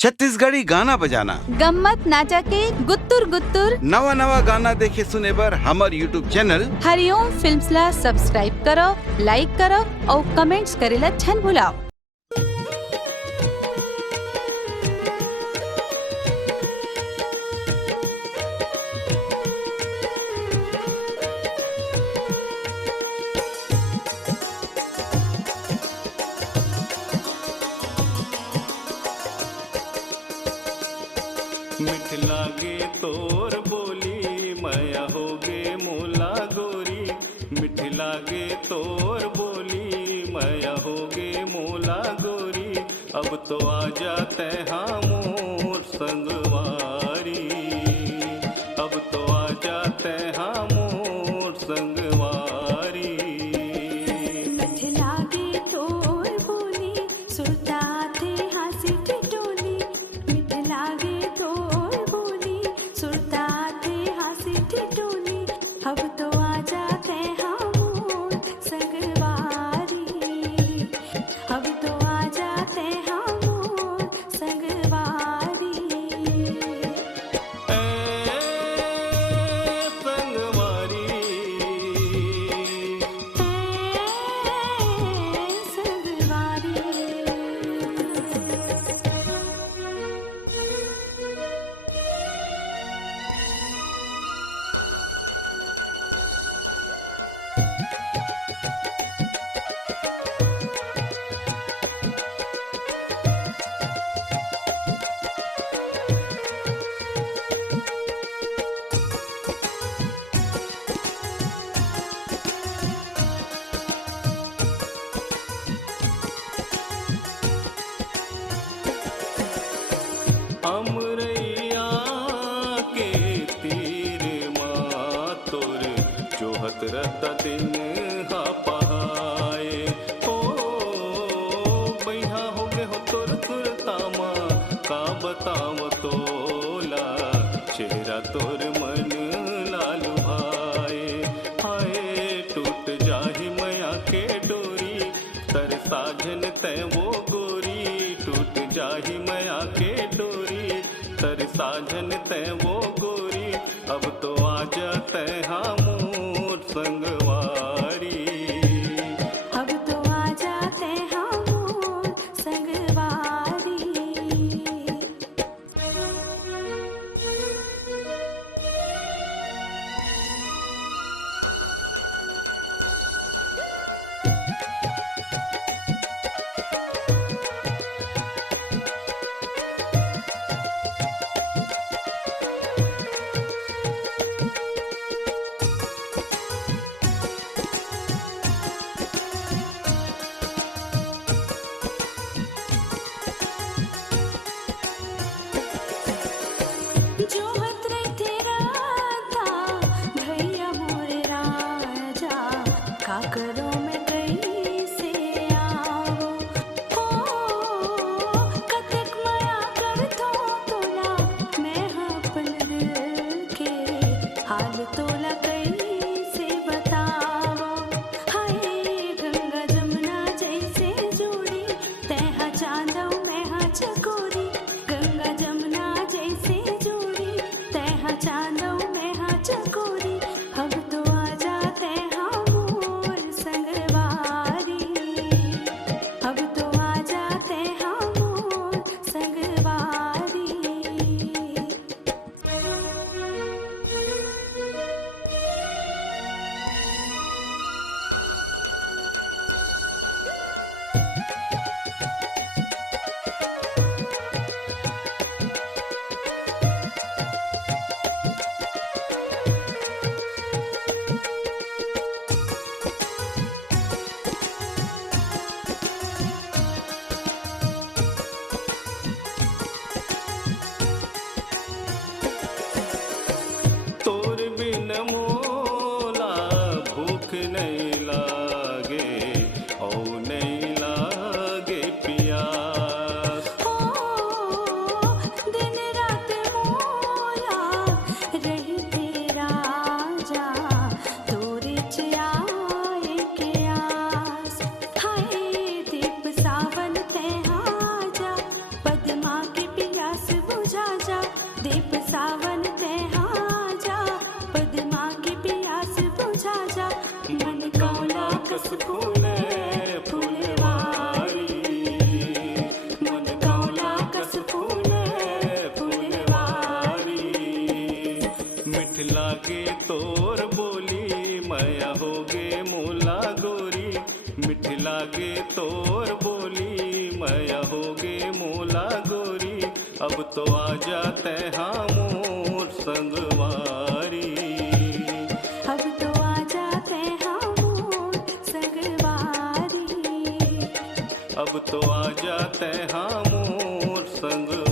छत्तीसगढ़ी गाना बजाना, गम्मत नाचा के गुत्तुर गुत्तुर नवा नवा गाना देखे सुने बर हमर यूट्यूब चैनल हरिओम फिल्म्स ला सब्सक्राइब करो, लाइक करो और कमेंट्स करेला छन भुलाओ। मिठ लागे तोर बोली माया होगे मोला गोरी। मिठ लागे तोर बोली माया होगे मोला गोरी। अब तो आ जाते हाँ मोर संगवारी। अब तो आ जाते हाँ मोर संगवारी। मिठ लागे तोर बोली सुरता थे हासी ठिठोली। मिठ लागे तोर बोली सुरता थे हासी ठिठोली। अब तो आ जाते हम मोर संगवारी। अब तो आ जाते हम मोर संगवारी। संगवारी अमरैया के तीर माँ तोर जोहत रहता दिन हा पहाए। ओ बैहा हो गे हो तोर सुरतामा का बताव तोला। चेहरा तोर मन लालू भाए। हाय टूट जाहि मया के डोरी तर साजन तय वो गोरी। टूट जाहि मया के डोरी तर साजन तय वो गोरी। अब तो आ जाते हाँ मोर संगवारी। अब तो आ जाते हम मोर संगवारी। के मोला गोरी, अब तो आ जाते हाँ मोर संगवारी। अब तो आ जाते हाँ मोर संगवारी। अब तो आ जाते हाँ मोर संगवारी।